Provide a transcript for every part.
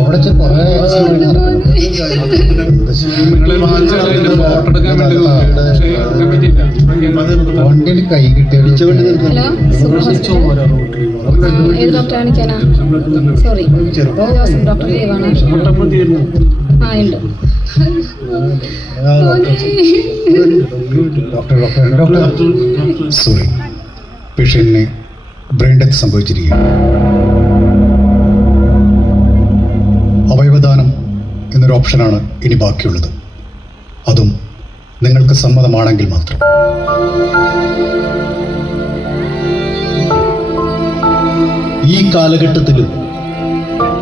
അവിടെ കുറേ വണ്ടിയിൽ കൈ കിട്ടിയ ഏത് ഡോക്ടറെ കാണിക്കാനാ? സോറി. ദിവസം ഡോക്ടർ ലീവാണ്. ആ ഉണ്ട്. ഡോക്ടർ. ഡോക്ടർ ഡോക്ടർ സോറി പേഷ്യന്റിന് ബ്രെയിൻ ഡെത്ത് സംഭവിച്ചിരിക്കുകയാണ്. എന്നൊരു ഓപ്ഷനാണ് ഇനി ബാക്കിയുള്ളത്. അതും നിങ്ങൾക്ക് സമ്മതമാണെങ്കിൽ മാത്രം. ഈ കാലഘട്ടത്തിലും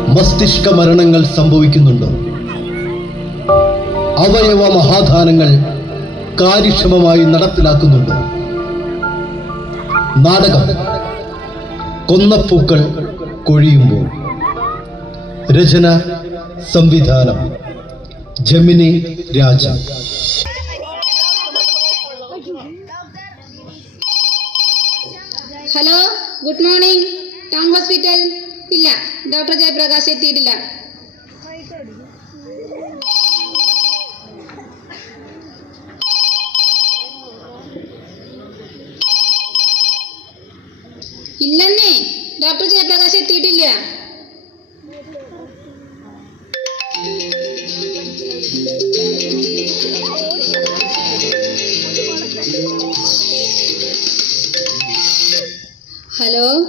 മസ്തിഷ്ക മരണങ്ങൾ സംഭവിക്കുന്നുണ്ടോ. അവയവ മഹാദാനങ്ങൾ കാര്യക്ഷമമായി നടപ്പിലാക്കുന്നുണ്ടോ. നാടകം കൊന്നപ്പൂക്കൾ കൊഴിയുമ്പോൾ. രചന സംവിധാനം. Gemini Raja. Hello good morning town hospital ഇല്ല ഡോക്ടർ ജയപ്രകാശ് എത്തിയിട്ടില്ല. ഇല്ലെന്നേ ഡോക്ടർ ജയപ്രകാശ് എത്തിയിട്ടില്ല. ഹലോ?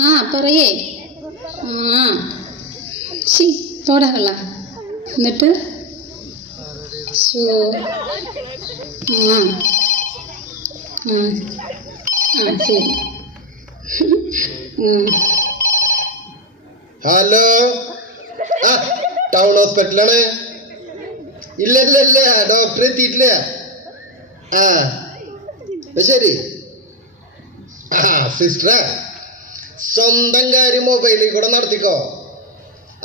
ആ പറയേ. ആ. ശി പോടാ കള്ള. എന്നിട്ട്. ആ. ശരി. ഹലോ? ആ ടൗൺ ഹോസ്പിറ്റലാണ്. ഇല്ല ഇല്ല ഇല്ല. ഡോക്ടർ എത്തിയിട്ടില്ല. ആ. ശരി. ആ സിസ്റ്ററെ സ്വന്തം കാര്യം മൊബൈലിൽ കൂടെ നടത്തിക്കോ.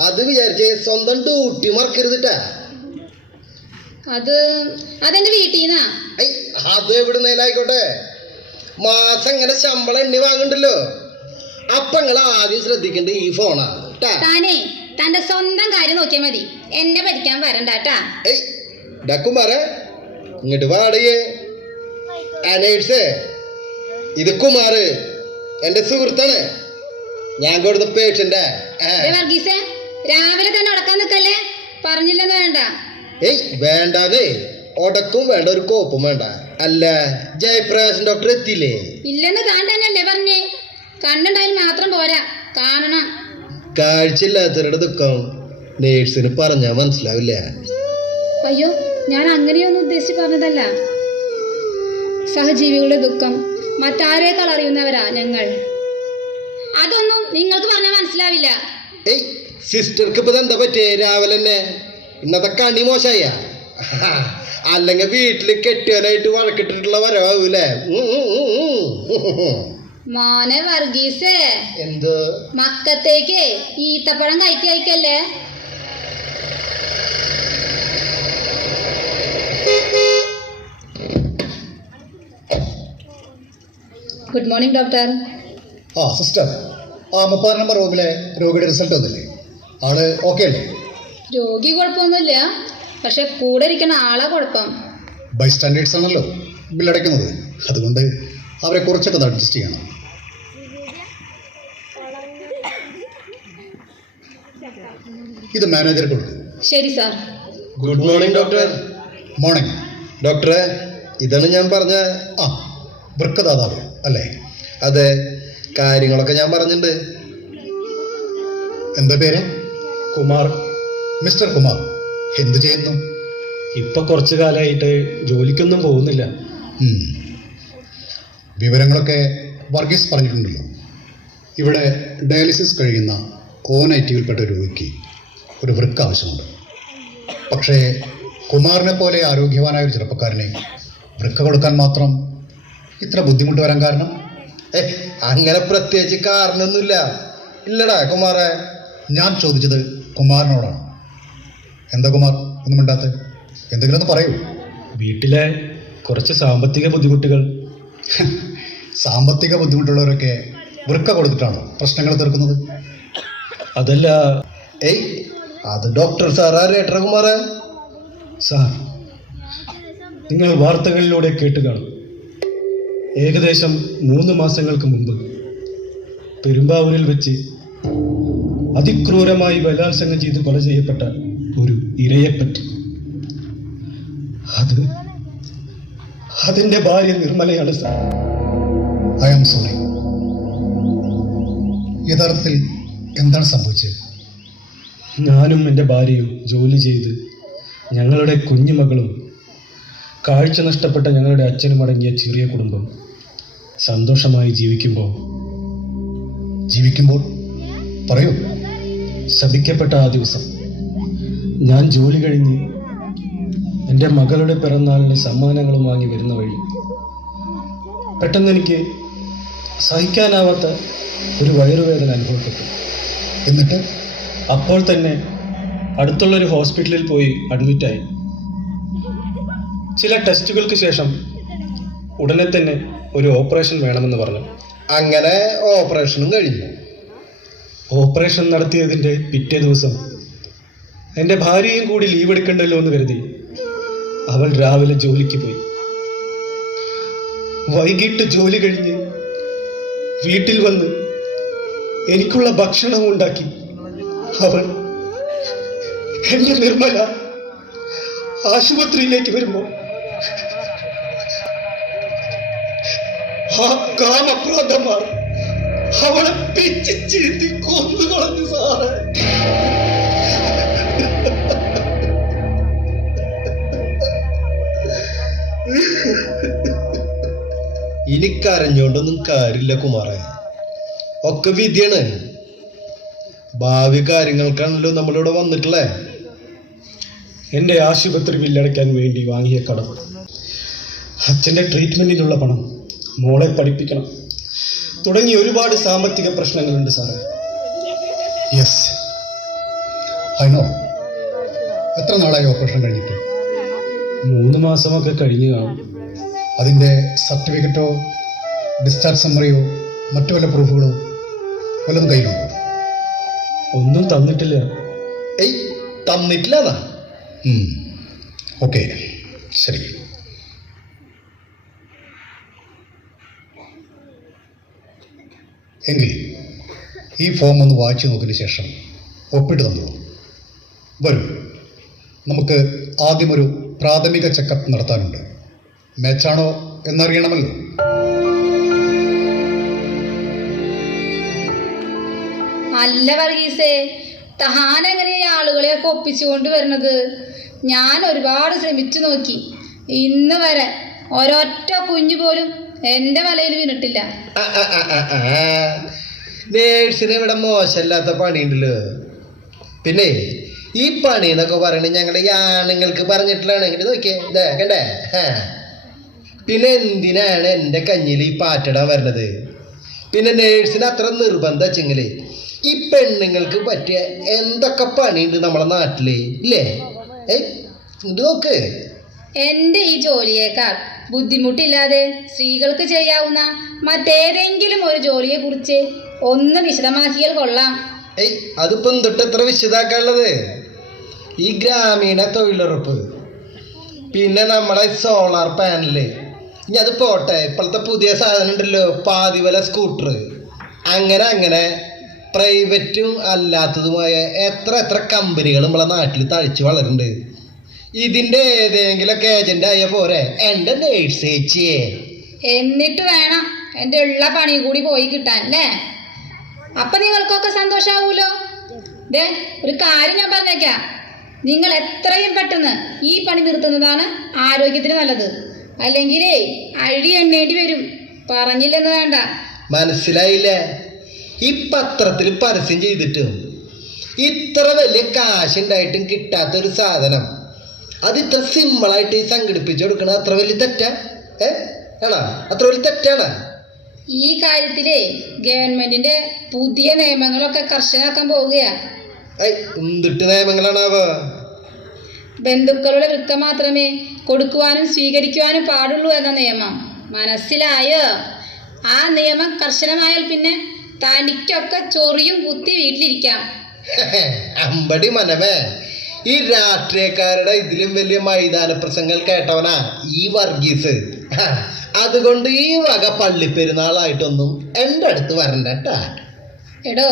അത് വിചാരിച്ച് സ്വന്തം ഡ്യൂട്ടി മറക്കരുതിട്ടാ. അത് അതെന്റെ വീട്ടിൽ നിന്നാ അത് എവിടുന്നേലായിക്കോട്ടെ? മാസം ഇങ്ങനെ ശമ്പളം എണ്ണി വാങ്ങണ്ടല്ലോ. അപ്പൊ നിങ്ങൾ ആദ്യം ശ്രദ്ധിക്കേണ്ടത് ഈ ഫോണാണ് താനേ തന്റെ സ്വന്തം കാര്യം നോക്കിയാൽ മതി. എന്നെ പഠിക്കാൻ വരണ്ടാട്ടാ ഡക്കുമാറെ ഇങ്ങോട്ട് പാടിയേ അനേഴ്സ് ഇത് കുമാറ് എന്റെ സുഹൃത്താണ്. ഞാൻ കൊടുത്ത പേഷ്യന്റെ വർഗീസേ രാവിലെ തന്നെ അടക്കാൻ നിൽക്കല്ലേ? പറഞ്ഞില്ലെന്ന് വേണ്ട. ഏയ് വേണ്ടാന്നേ. ഒടക്കും വേണ്ട ഒരു കോപ്പും വേണ്ട. അല്ല ജയപ്രകാശൻ ഡോക്ടർ എത്തിയില്ലേ? ഇല്ലെന്ന് കാണാനല്ലേ പറഞ്ഞേ. കണ്ടുണ്ടായാൽ മാത്രം പോരാ. കാണണം. കാഴ്ചയില്ലാത്തവരുടെ ദുഃഖം നേഴ്സിന് പറഞ്ഞാ മനസ്സിലാവില്ല. അയ്യോ ഞാൻ അങ്ങനെയൊന്നും ഉദ്ദേശിച്ച് പറഞ്ഞതല്ല. സഹജീവികളുടെ ദുഃഖം. മറ്റാരേക്കാൾ അറിയുന്നവരാ ഞങ്ങൾ. അതൊന്നും നിങ്ങൾക്ക് പറഞ്ഞാൽ മനസ്സിലാവില്ല. ഏയ് സിസ്റ്റർക്ക് ഇപ്പൊ എന്താ പറ്റിയേ? രാവിലെ തന്നെ ഇന്നത്തെ കണി മോശമായ അല്ലെങ്കിൽ വീട്ടിൽ കെട്ടിയവനായിട്ട് വഴക്കിട്ടിട്ടുള്ള വരവാകൂലേ. മോനെ വർഗീസേ എന്ത്? മക്കത്തേക്ക് ഈത്തപ്പഴം കയറ്റി അയക്കല്ലേ? ഗുഡ് മോർണിംഗ് ഡോക്ടർ ആ സിസ്റ്റർ ആ മുപ്പത് നമ്പർ റൂമിലെ രോഗിയുടെ റിസൾട്ട് വന്നില്ലേ? ആൾ ഓക്കെ അല്ലേ? രോഗി കുഴപ്പമൊന്നുമില്ല. പക്ഷെ കൂടെ ഇരിക്കുന്ന ആളാ കുഴപ്പം. ബൈ സ്റ്റാൻഡേർഡ്സ് ആണല്ലോ ബില്ലടയ്ക്കുന്നത് അതുകൊണ്ട് അവരെ കുറച്ചൊക്കെ അഡ്ജസ്റ്റ് ചെയ്യണം. ഇത് മാനേജർ കൊടുക്കും. ശരി sir good morning doctor morning ഡോക്ടറെ ഇതാണ് ഞാൻ പറഞ്ഞ ആ വൃക്കദാതാവ്. അല്ലേ? അതെ കാര്യങ്ങളൊക്കെ ഞാൻ പറഞ്ഞിട്ടുണ്ട്. എന്താ പേര്? കുമാർ. മിസ്റ്റർ കുമാർ എന്ത് ചെയ്യുന്നു? ഇപ്പൊ കുറച്ചു കാലമായിട്ട് ജോലിക്കൊന്നും പോകുന്നില്ല. വിവരങ്ങളൊക്കെ വർഗീസ് പറഞ്ഞിട്ടുണ്ടല്ലോ. ഇവിടെ ഡയാലിസിസ് കഴിയുന്ന ഓ നെഗറ്റീവിൽപ്പെട്ട ഒരു രോഗിക്ക് ഒരു വൃക്ക ആവശ്യമുണ്ട് പക്ഷേ കുമാറിനെ പോലെ ആരോഗ്യവാനായ ഒരു ചെറുപ്പക്കാരനെ വൃക്ക കൊടുക്കാൻ മാത്രം ഇത്ര ബുദ്ധിമുട്ട് വരാൻ കാരണം? ഏ അങ്ങനെ പ്രത്യേകിച്ച് കാരണമൊന്നുമില്ല. ഇല്ലടാ കുമാറെ ഞാൻ ചോദിച്ചത് കുമാറിനോടാണ്. എന്താ കുമാർ ഒന്നും മിണ്ടാത്ത? എന്തെങ്കിലും ഒന്ന് പറയൂ. വീട്ടിലെ കുറച്ച് സാമ്പത്തിക ബുദ്ധിമുട്ടുകൾ. സാമ്പത്തിക ബുദ്ധിമുട്ടുള്ളവരൊക്കെ വൃക്ക കൊടുത്തിട്ടാണോ പ്രശ്നങ്ങൾ തീർക്കുന്നത്? അതല്ല. ഏയ് അത് ഡോക്ടർ സാറാ രേട്ട കുമാറേ. സാർ നിങ്ങൾ വാർത്തകളിലൂടെ കേട്ട് കാണും. ഏകദേശം മൂന്ന് മാസങ്ങൾക്ക് മുമ്പ് പെരുമ്പാവൂരിൽ വെച്ച് അതിക്രൂരമായി ബലാത്സംഗം ചെയ്ത് കൊല ചെയ്യപ്പെട്ട ഒരു ഇരയെപ്പറ്റി. അത് അതിന്റെ ഭാര്യ നിർമ്മലയാണ് സാർ. I am sorry. യഥാർത്ഥത്തിൽ എന്താണ് സംഭവിച്ചത്? ഞാനും എന്റെ ഭാര്യയും ജോലി ചെയ്ത് ഞങ്ങളുടെ കുഞ്ഞുമകളും കാഴ്ച നഷ്ടപ്പെട്ട ഞങ്ങളുടെ അച്ഛനും അടങ്ങിയ ചെറിയ കുടുംബം സന്തോഷമായി ജീവിക്കുമ്പോൾ. ജീവിക്കുമ്പോൾ? പറയൂ. ശപിക്കപ്പെട്ട ആ ദിവസം. ഞാൻ ജോലി കഴിഞ്ഞ് എന്റെ മകളുടെ പിറന്നാളിന് സമ്മാനങ്ങളും വാങ്ങി വരുന്ന വഴി. പെട്ടെന്ന് എനിക്ക് സഹിക്കാനാവാത്ത ഒരു വയറുവേദന അനുഭവപ്പെട്ടു. എന്നിട്ട് അപ്പോൾ തന്നെ അടുത്തുള്ളൊരു ഹോസ്പിറ്റലിൽ പോയി അഡ്മിറ്റായി. ചില ടെസ്റ്റുകൾക്ക് ശേഷം ഉടനെ തന്നെ ഒരു ഓപ്പറേഷൻ വേണമെന്ന് പറഞ്ഞു. അങ്ങനെ ഓപ്പറേഷനും കഴിഞ്ഞു. ഓപ്പറേഷൻ നടത്തിയതിന്റെ പിറ്റേ ദിവസം എന്റെ ഭാര്യയും കൂടി ലീവ് എടുക്കണ്ടല്ലോ എന്ന് കരുതി അവൾ രാവിലെ ജോലിക്ക് പോയി. വൈകിട്ട് ജോലി കഴിഞ്ഞ് വീട്ടിൽ വന്ന് എനിക്കുള്ള ഭക്ഷണം ഉണ്ടാക്കി. അവൾ എന്റെ നിർമ്മല ആശുപത്രിയിലേക്ക് വരുമ്പോൾ ആ കാമപ്രാന്തമാർ അവളെ പിച്ച് ചീന്തി കൊന്നു കളഞ്ഞു സാറേ. ഇനി കരഞ്ഞോണ്ടൊന്നും കാര്യമില്ല കുമാറെ. ഒക്കെ വിധിയാണ്. ഭാവി കാര്യങ്ങൾക്കാണല്ലോ നമ്മളിവിടെ വന്നിട്ടുള്ളേ. എന്റെ ആശുപത്രി ബില്ലടയ്ക്കാൻ വേണ്ടി വാങ്ങിയ കടം. അച്ഛന്റെ ട്രീറ്റ്മെന്റിനുള്ള പണം. മോളെ പഠിപ്പിക്കണം. തുടങ്ങി ഒരുപാട് സാമ്പത്തിക പ്രശ്നങ്ങളുണ്ട് സാറേ. യെസ് ഐ നോ എത്ര നാളായി ഓപ്പറേഷൻ കഴിഞ്ഞിട്ട്? മൂന്ന് മാസമൊക്കെ കഴിഞ്ഞു കാണും. അതിന്റെ സർട്ടിഫിക്കറ്റോ ഡിസ്ചാർജ് സമ്മറിയോ മറ്റു വല്ല പ്രൂഫുകളോ വല്ലതും കയ്യിലുണ്ടോ? ഒന്നും തന്നിട്ടില്ല. ഏയ് തന്നിട്ടില്ലെന്നാ ഓക്കെ ശരി. എങ്കിൽ ഈ ഫോം ഒന്ന് വായിച്ചു നോക്കിയതിന് ശേഷം ഒപ്പിട്ട് തന്നോളൂ വരൂ. നമുക്ക് ആദ്യം ഒരു പ്രാഥമിക ചെക്കപ്പ് നടത്താനുണ്ട്. മാച്ചാണോ എന്നറിയണമല്ലോ. അല്ല വർഗീസേ താൻ എങ്ങനെയാ ആളുകളെയൊക്കെ ഒപ്പിച്ചുകൊണ്ട് വരുന്നത്? ഞാൻ ഒരുപാട് ശ്രമിച്ചു നോക്കി. ഇന്ന് വരെ ഒരൊറ്റ കുഞ്ഞു പോലും എന്റെ വലയിൽ വീണിട്ടില്ല. നേഴ്സിന് ഇവിടെ മോശമില്ലാത്ത പണിയുണ്ടല്ലോ. പിന്നെ ഈ പണി എന്നൊക്കെ പറയണത് ഞങ്ങളുടെ ഈ ആണുങ്ങൾക്ക് ഇങ്ങോട്ട് നോക്കിയേ ഇതേ കണ്ടേ? പിന്നെ എന്തിനാണ് എന്റെ കഞ്ഞിൽ ഈ പാറ്റിടാൻ വരണത്? പിന്നെ നേഴ്സിന് അത്ര നിർബന്ധം വെച്ചെങ്കിൽ ഈ പെണ്ണുങ്ങൾക്ക് പറ്റിയ എന്തൊക്കെ പണിയുണ്ട് നമ്മളെ നാട്ടിൽ? ഇല്ലേ? ഏ ഇത് നോക്ക്. എന്റെ ഈ ജോലിയേക്കാൾ ബുദ്ധിമുട്ടില്ലാതെ സ്ത്രീകൾക്ക് ചെയ്യാവുന്ന മറ്റേതെങ്കിലും ഒരു ജോലിയെക്കുറിച്ച് ഒന്ന് വിശദമാക്കിയാൽ കൊള്ളാം. അതിപ്പോ എന്തൊട്ട് എത്ര വിശദാക്കാനുള്ളത്? ഈ ഗ്രാമീണ തൊഴിലുറപ്പ്. പിന്നെ നമ്മളെ സോളാർ പാനൽ ഇനി അത് പോട്ടെ ഇപ്പോഴത്തെ പുതിയ സാധനം ഉണ്ടല്ലോ പാതിവല സ്കൂട്ടർ അങ്ങനെ അങ്ങനെ. പ്രൈവറ്റും അല്ലാത്തതുമായ എത്ര എത്ര കമ്പനികൾ നമ്മളെ നാട്ടിൽ തഴിച്ച് വളരുന്നുണ്ട് ഇതിന്റെ ഏതെങ്കിലൊക്കെ ഏജന്റ് ആയ പോരെ? എന്റെ നേഴ്സ് ചേച്ചിയെ. എന്നിട്ട് വേണം എന്റെ ഉള്ള പണി കൂടി പോയി കിട്ടാൻ അല്ലേ? അപ്പൊ നിങ്ങൾക്കൊക്കെ സന്തോഷാവൂലോ? ദേ ഒരു കാര്യം ഞാൻ പറഞ്ഞേക്കാം. നിങ്ങൾ എത്രയും പെട്ടെന്ന് ഈ പണി നിർത്തുന്നതാണ് ആരോഗ്യത്തിന് നല്ലത്. അല്ലെങ്കിലേ അഴി എണ്ണേണ്ടി വരും. പറഞ്ഞില്ലെന്ന് വേണ്ട. മനസ്സിലായില്ലേ? ഈ പത്രത്തിൽ പരസ്യം ചെയ്തിട്ടും ഇത്ര വലിയ കാശുണ്ടായിട്ടും കിട്ടാത്ത ഒരു സാധനം. അത് ഇത്ര സിമ്പിളായിട്ട് സംഘടിപ്പിച്ചു കൊടുക്കണം അത്ര വലിയ തെറ്റാ? ഏ? ആണോ? അത്ര വലിയ തെറ്റാണ്? ഈ കാര്യത്തിലെ ഗവൺമെന്റിന്റെ പുതിയ നിയമങ്ങളൊക്കെ കർശനാക്കാൻ പോവുകയാ. എന്തിട്ട് നിയമങ്ങളാണാവോ ബന്ധുക്കളുടെ വൃക്ക മാത്രമേ കൊടുക്കുവാനും സ്വീകരിക്കുവാനും പാടുള്ളൂ എന്ന നിയമം. മനസ്സിലായോ? ആ നിയമം കർശനമായാൽ പിന്നെ തനിക്കൊക്കെ ചൊറിയും കുത്തി വീട്ടിലിരിക്കാം. അമ്പടി മനമേ. ഈ രാഷ്ട്രീയക്കാരുടെ ഇതിലും വലിയ മൈതാന പ്രസംഗങ്ങൾ കേട്ടവനാ ഈ വർഗീസ്. അതുകൊണ്ട് ഈ വക പള്ളിപ്പെരുന്നാളായിട്ടൊന്നും എന്റെ അടുത്ത് വരണ്ട കേട്ടാ എടോ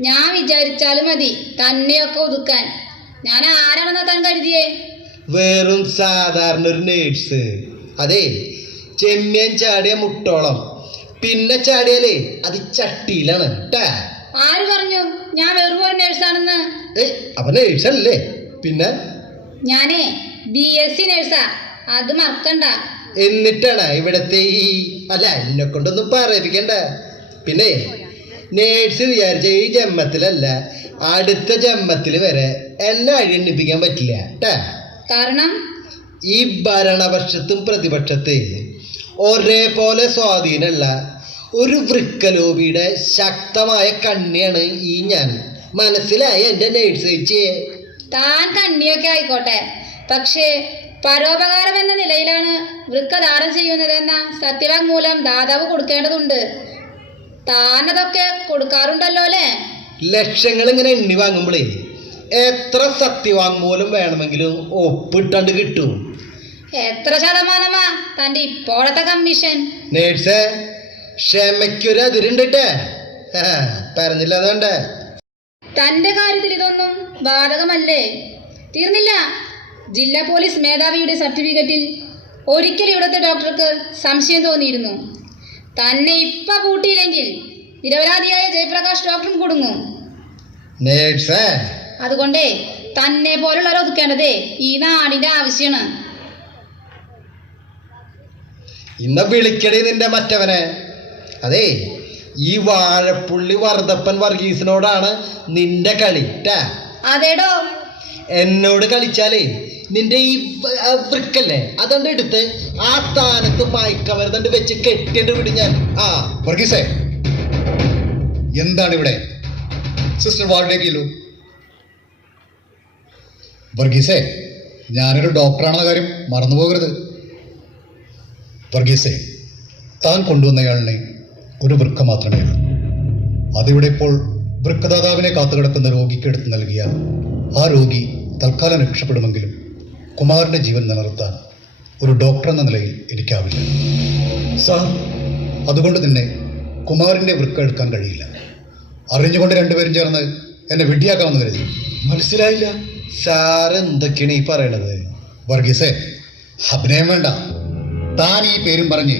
ഞാൻ വിചാരിച്ചാലും മതി തന്നെയൊക്കെ ഒതുക്കാൻ. ഞാൻ ആരാണെന്ന് താൻ കരുതിയേ? വെറും സാധാരണ ഒരു നേഴ്സ്. അതെ ചെമ്മിയൻ ചാടിയ മുട്ടോളം. പിന്നെ ചാടിയാലേ അത് ചട്ടിയിലാണ് ട്ടാ. ആര് പറഞ്ഞു? ഞാൻ വെറും ഒരു നേഴ്സാണെന്ന് അവനെ നേഴ്സല്ലേ പിന്നെ? ഞാനേ ബി എസ് സി നേഴ്സാ അത് മറക്കണ്ട. എന്നിട്ടാണ് ഇവിടത്തെ ഈ അല്ല എന്നെ കൊണ്ടൊന്നും പറയിപ്പിക്കണ്ട. പിന്നെ നേഴ്സ് വിചാരിച്ച ഈ ജന്മത്തിലല്ല അടുത്ത ജന്മത്തിൽ വരെ എന്നെ അഴിണിപ്പിക്കാൻ പറ്റില്ല കേട്ടാ കാരണം? ഈ ഭരണപക്ഷത്തും പ്രതിപക്ഷത്തെ ഒരേപോലെ സ്വാധീനമുള്ള ഒരു വൃക്കലോബിയുടെ ശക്തമായ കണ്ണിയാണ് ഈ ഞാൻ. മനസ്സിലായ എന്റെ നേഴ്സ് ചേച്ചിയെ താൻ കണ്ണിയൊക്കെ ആയിക്കോട്ടെ. പക്ഷേ പരോപകാരം എന്ന നിലയിലാണ് വൃക്ക ദാനം ചെയ്യുന്നതെന്ന സത്യവാങ്മൂലം ദാതാവ് കൊടുക്കേണ്ടതുണ്ട്. താൻ അതൊക്കെ കൊടുക്കാറുണ്ടല്ലോ അല്ലേ? ലക്ഷങ്ങൾ ഇങ്ങനെ എണ്ണി വാങ്ങുമ്പോഴേ എത്ര സത്യവാങ്മൂലം വേണമെങ്കിലും ഒപ്പിട്ടണ്ട് കിട്ടും. എത്ര ശതമാനമാ തന്റെ ഇപ്പോഴത്തെ കമ്മീഷൻ നേഴ്സേ ക്ഷമയ്ക്കൊരു അതിരുണ്ടിട്ടേ. പറഞ്ഞില്ല അതുകൊണ്ട്. തന്റെ കാര്യത്തിൽ ഇതൊന്നും ബാധകമല്ലേ? തീർന്നില്ല. ജില്ലാ പോലീസ് മേധാവിയുടെ സർട്ടിഫിക്കറ്റിൽ ഒരിക്കൽ ഇവിടുത്തെ ഡോക്ടർക്ക് സംശയം തോന്നിയിരുന്നു. തന്നെ ഇപ്പ കൂട്ടിയില്ലെങ്കിൽ നിരപരാധിയായ ജയപ്രകാശ് ഡോക്ടറും കുടുങ്ങും. അതുകൊണ്ടേ തന്നെ പോലുള്ളവരെ ഒതുക്കേണ്ടതേ ഈ നാടിന്റെ ആവശ്യമാണ്. ഇന്ന് വിളിക്കണേ നിന്റെ മറ്റവനെ. അതെ ഈ വാഴപ്പുള്ളി വർദ്ധപ്പൻ വർഗീസിനോടാണ് നിന്റെ കളി അതേടോ. എന്നോട് കളിച്ചാലേ നിന്റെ ഈ വൃക്കല്ലേ അതണ്ട് എടുത്ത്? ആ സ്ഥാനത്ത് മയക്കവരുന്നുണ്ട് വെച്ച് കെട്ടിട്ട് വിടും ഞാൻ. ആ വർഗീസേ എന്താണ് ഇവിടെ? സിസ്റ്റർ വാർഡിലേക്ക് ചെല്ലൂ. വർഗീസേ ഞാനൊരു ഡോക്ടറാണെന്ന കാര്യം മറന്നുപോകരുത്. വർഗീസേ താൻ കൊണ്ടുവന്നയാളിനെ ഒരു വൃക്ക മാത്രമേ ഉള്ളൂ. അതിവിടെ ഇപ്പോൾ വൃക്കദാതാവിനെ കാത്തുകിടക്കുന്ന രോഗിക്ക് എടുത്ത് നൽകിയ ആ രോഗി തൽക്കാലം രക്ഷപ്പെടുമെങ്കിലും കുമാറിന്റെ ജീവൻ നിലനിർത്താൻ ഒരു ഡോക്ടർ എന്ന നിലയിൽ എനിക്കാവില്ല സാർ അതുകൊണ്ട് തന്നെ കുമാറിന്റെ വൃക്ക എടുക്കാൻ കഴിയില്ല. അറിഞ്ഞുകൊണ്ട് രണ്ടുപേരും ചേർന്ന് എന്നെ വിഡ്ഢിയാക്കാമെന്ന് കരുതി. മനസ്സിലായില്ല. സാർ എന്തൊക്കെയാണ് ഈ പറയണത്? വർഗീസേ അഭിനയം വേണ്ട. താൻ ഈ പേരും പറഞ്ഞ്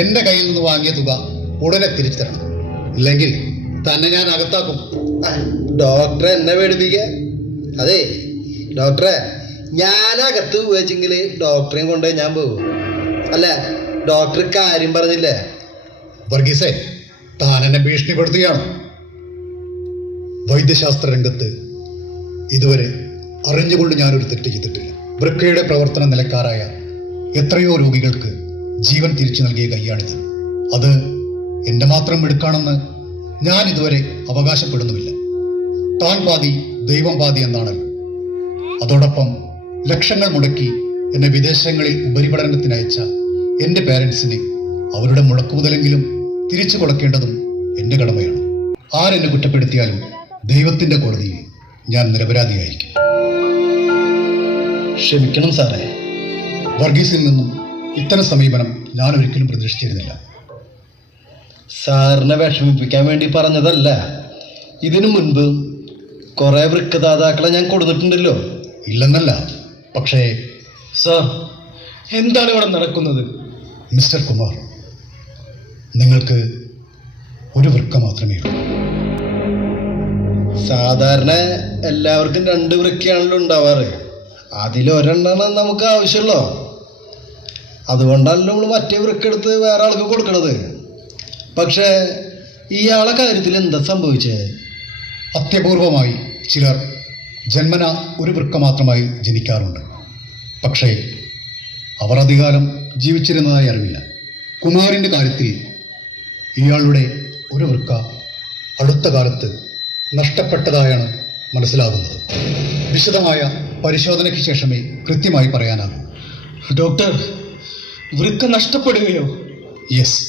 എന്റെ കയ്യിൽ നിന്ന് വാങ്ങിയ തുക ഉടനെ തിരിച്ചു തരണം ഇല്ലെങ്കിൽ തന്നെ ഞാൻ അകത്താക്കും. ഡോക്ടറെ എന്നെ പേടിപ്പിക്ക അതെ ഡോക്ടറെ ഞാനകത്ത് പോവെച്ചെങ്കിൽ ഡോക്ടറെയും കൊണ്ടുപോയി ഞാൻ പോകും. അല്ല? ഡോക്ടർ കാര്യം പറഞ്ഞില്ലേ? വർഗീസേ താൻ എന്നെ ഭീഷണിപ്പെടുത്തുകയാണ്. വൈദ്യശാസ്ത്ര രംഗത്ത് ഇതുവരെ അറിഞ്ഞുകൊണ്ട് ഞാനൊരു തെറ്റ് ചെയ്തിട്ടില്ല. വൃക്കയുടെ പ്രവർത്തന നിലക്കാരായ എത്രയോ രോഗികൾക്ക് ജീവൻ തിരിച്ചു നൽകിയ കൈയാണിത്. അത് എന്റെ മാത്രം എടുക്കാണെന്ന് ഞാൻ ഇതുവരെ അവകാശപ്പെടുന്നുമില്ല. താൻ പാതി ദൈവം പാതി എന്നാണല്ലോ. അതോടൊപ്പം ലക്ഷങ്ങൾ മുടക്കി എന്നെ വിദേശങ്ങളിൽ ഉപരിപഠനത്തിന് അയച്ച എന്റെ പാരൻസിന് അവരുടെ മുടക്കുമുതലെങ്കിലും തിരിച്ചു കൊടുക്കേണ്ടതും എന്റെ കടമയാണ്. ആരെന്നെ കുറ്റപ്പെടുത്തിയാലും ദൈവത്തിന്റെ കോടതിയിൽ ഞാൻ നിരപരാധിയായിരിക്കും. ക്ഷമിക്കണം സാറേ. വർഗീസിൽ നിന്നും ഇത്തരം സമീപനം ഞാൻ ഒരിക്കലും പ്രതീക്ഷിച്ചിരുന്നില്ല. സാറിനെ വിഷമിപ്പിക്കാൻ വേണ്ടി പറഞ്ഞതല്ല. ഇതിനു മുൻപ് കുറെ വൃക്കദാതാക്കളെ ഞാൻ കൊടുത്തിട്ടുണ്ടല്ലോ. ഇല്ലെന്നല്ല പക്ഷേ സാർ എന്താണ് ഇവിടെ നടക്കുന്നത്? മിസ്റ്റർ കുമാർ നിങ്ങൾക്ക് ഒരു വൃക്ക മാത്രമേ ഉള്ളൂ. സാധാരണ എല്ലാവർക്കും രണ്ട് വൃക്കയാണല്ലോ ഉണ്ടാവാറ്. അതിലൊരെണ്ണം നമുക്ക് ആവശ്യമുള്ളോ? അതുകൊണ്ടാണല്ലോ നമ്മൾ മറ്റേ വൃക്കെടുത്ത് വേറെ ആൾക്ക് കൊടുക്കണത്. പക്ഷേ ഇയാളെ കാര്യത്തിൽ എന്താ സംഭവിച്ചത്? അത്യപൂർവമായി ചിലർ ജന്മന ഒരു വൃക്ക മാത്രമായി ജനിക്കാറുണ്ട്. പക്ഷേ അവർ അധികാലം ജീവിച്ചിരുന്നതായി അറിവില്ല. കുമാറിന്റെ കാര്യത്തിൽ ഇയാളുടെ ഒരു വൃക്ക അടുത്ത കാലത്ത് നഷ്ടപ്പെട്ടതായാണ് മനസ്സിലാകുന്നത്. വിശദമായ പരിശോധനയ്ക്ക് ശേഷമേ കൃത്യമായി പറയാനാകൂ. ഡോക്ടർ വൃക്ക നഷ്ടപ്പെടുകയോ? യെസ്.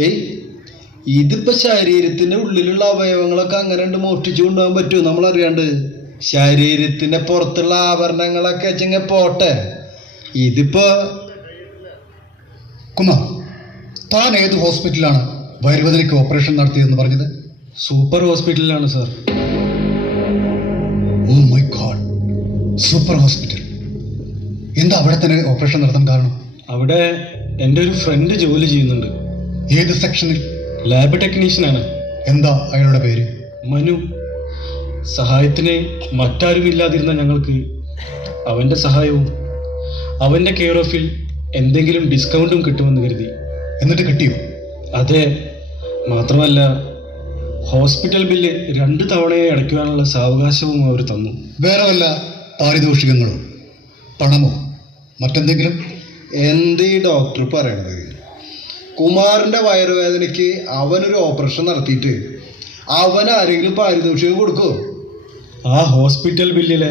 ഏയ് ഇതിപ്പോ ശരീരത്തിന്റെ ഉള്ളിലുള്ള അവയവങ്ങളൊക്കെ അങ്ങനെ ഉണ്ട് മോഷ്ടിച്ചു കൊണ്ടുപോകാൻ പറ്റുമോ നമ്മൾ അറിയാണ്ട് ശരീരത്തിന്റെ പുറത്തുള്ള ആഭരണങ്ങളൊക്കെ വെച്ചെങ്കിൽ പോട്ടെ. ഇതിപ്പോ കുമാർ താൻ ഏത് ഹോസ്പിറ്റലാണ് വയറുവേദനയ്ക്ക് ഓപ്പറേഷൻ നടത്തിയതെന്ന് പറഞ്ഞത്? സൂപ്പർ ഹോസ്പിറ്റലിലാണ് sir. Oh my god super hospital. എന്താ അവിടെ തന്നെ ഓപ്പറേഷൻ നടത്താൻ കാരണം? അവിടെ എന്റെ ഒരു ഫ്രണ്ട് ജോലി ചെയ്യുന്നുണ്ട്. ഏത് സെക്ഷനിൽ? ലാബ് ടെക്നീഷ്യനാണ് എന്താ അയാളുടെ പേര്? മനു. സഹായത്തിന് മറ്റാരുമില്ലാതിരുന്ന ഞങ്ങൾക്ക് അവന്റെ സഹായവും അവന്റെ കെയർ ഓഫിൽ എന്തെങ്കിലും ഡിസ്കൗണ്ടും കിട്ടുമെന്ന് കരുതി. എന്നിട്ട് കിട്ടിയോ? അതെ. മാത്രമല്ല ഹോസ്പിറ്റൽ ബില്ല് രണ്ട് തവണയെ അടയ്ക്കുവാനുള്ള സാവകാശവും അവർ തന്നു. വേറെ വല്ല പാരിതോഷികങ്ങളോ പണമോ മറ്റെന്തെങ്കിലും? എന്ത് ഡോക്ടർ പറയണത് കുമാറിന്റെ വയറുവേദനയ്ക്ക് അവനൊരു ഓപ്പറേഷൻ നടത്തിയിട്ട് അവൻ ആരെങ്കിലും പാരിതോഷികം കൊടുക്കോ ആ ഹോസ്പിറ്റൽ ബില്ലിലെ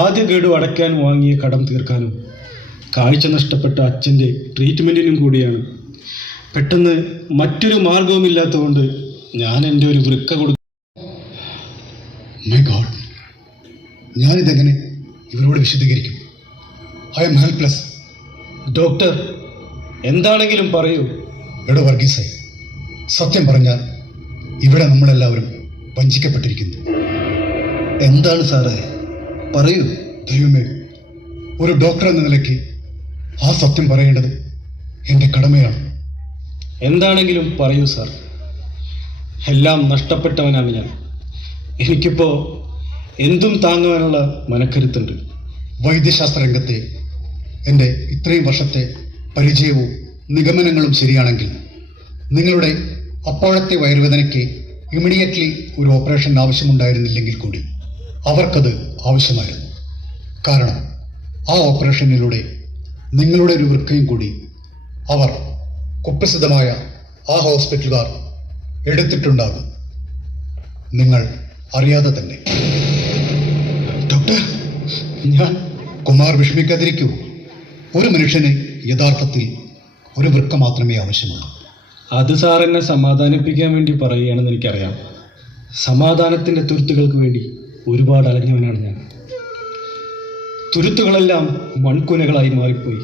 ആദ്യ ഗഡു അടയ്ക്കാൻ വാങ്ങിയ കടം തീർക്കാനും കാഴ്ച നഷ്ടപ്പെട്ട അച്ഛന്റെ ട്രീറ്റ്മെന്റിനും കൂടിയാണ്. പെട്ടെന്ന് മറ്റൊരു മാർഗവുമില്ലാത്തതുകൊണ്ട് ഞാൻ എന്റെ ഒരു വൃക്ക കൊടുക്കും മൈ ഗോഡ് ഞാനിതെങ്ങനെ ഇവരോട് വിശദീകരിക്കും? ഐ എം ഹെൽപ്ലെസ് ഡോക്ടർ എന്താണെങ്കിലും പറയൂ. എടോ വർഗീസേ സത്യം പറഞ്ഞാൽ ഇവിടെ നമ്മളെല്ലാവരും വഞ്ചിക്കപ്പെട്ടിരിക്കുന്നു. എന്താണ് സാറേ? പറയൂ. ദൈവമേ ഒരു ഡോക്ടർ എന്ന നിലയ്ക്ക് ആ സത്യം പറയേണ്ടത് എന്റെ കടമയാണ്. എന്താണെങ്കിലും പറയൂ സാർ. എല്ലാം നഷ്ടപ്പെട്ടവനാണ് ഞാൻ. എനിക്കിപ്പോൾ എന്തും താങ്ങുവാനുള്ള മനക്കരുത്തുണ്ട്. വൈദ്യശാസ്ത്ര രംഗത്തെ എന്റെ ഇത്രയും വർഷത്തെ പരിചയവും നിഗമനങ്ങളും ശരിയാണെങ്കിൽ നിങ്ങളുടെ അപ്പോഴത്തെ വയറുവേദനയ്ക്ക് ഇമ്മീഡിയറ്റ്ലി ഒരു ഓപ്പറേഷൻ ആവശ്യമുണ്ടായിരുന്നില്ലെങ്കിൽ കൂടി അവർക്കത് ആവശ്യമായിരുന്നു. കാരണം ആ ഓപ്പറേഷനിലൂടെ നിങ്ങളുടെ ഒരു വൃക്കയും കൂടി അവർ കുപ്രസിദ്ധമായ ആ ഹോസ്പിറ്റലുകാർ എടുത്തിട്ടുണ്ടാകും. നിങ്ങൾ അറിയാതെ തന്നെ. ഡോക്ടർ ഞാൻ കുമാർ വിഷമിക്കാതിരിക്കൂ. ഒരു മനുഷ്യന് യഥാർത്ഥത്തിൽ ഒരു വൃക്ക മാത്രമേ ആവശ്യമുള്ളൂ. അത് സാർ എന്നെ സമാധാനിപ്പിക്കാൻ വേണ്ടി പറയുകയാണെന്ന് എനിക്കറിയാം. സമാധാനത്തിന്റെ തുരുത്തുകൾക്ക് വേണ്ടി ഒരുപാട് അലഞ്ഞവനാണ് ഞാൻ. തുരുത്തുകളെല്ലാം മൺകുനകളായി മാറിപ്പോയി.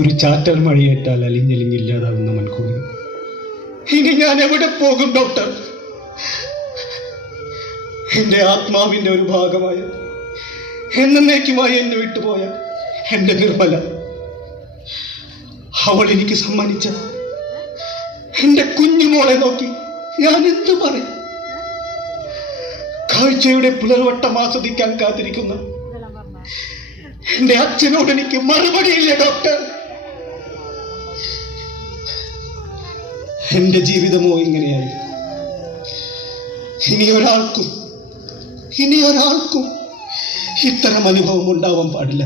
ഒരു ചാറ്റൽ മഴയേറ്റാൽ അലിഞ്ഞലിഞ്ഞില്ലാതാകുന്ന മൺകുനകൾ ഇനി ഞാൻ എവിടെ പോകും ഡോക്ടർ? എന്റെ ആത്മാവിന്റെ ഒരു ഭാഗമായ എന്നേക്കുമായി എന്നെ വിട്ടുപോയ എന്റെ നിർമ്മല അവൾ എനിക്ക് സമ്മാനിച്ച എന്റെ കുഞ്ഞുമോളെ നോക്കി ഞാൻ എന്തു പറയും? കാഴ്ചയുടെ പുലർവട്ടം ആസ്വദിക്കാൻ കാത്തിരിക്കുന്ന എന്റെ അച്ഛനോട് എനിക്ക് മറുപടിയില്ല ഡോക്ടർ. എന്റെ ജീവിതമോ ഇങ്ങനെയായി. ഇനി ഒരാൾക്കും ഇനി ഒരാൾക്കും ഇത്തരം അനുഭവം ഉണ്ടാവാൻ പാടില്ല.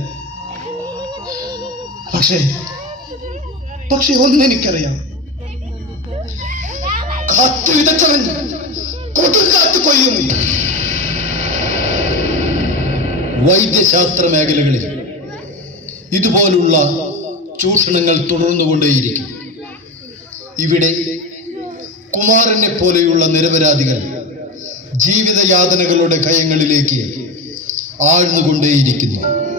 പക്ഷേ പക്ഷെ ഒന്നെനിക്കറിയാം കാത്തു വിതച്ചവൻ കൊതു കൊയ്യും. വൈദ്യശാസ്ത്ര മേഖലകളിൽ ഇതുപോലുള്ള ചൂഷണങ്ങൾ തുടർന്നുകൊണ്ടേയിരിക്കും. ഇവിടെ കുമാരനെ പോലെയുള്ള നിരപരാധികൾ ജീവിതയാതനകളുടെ കയങ്ങളിലേക്ക് ആഴ്ന്നുകൊണ്ടേയിരിക്കുന്നു.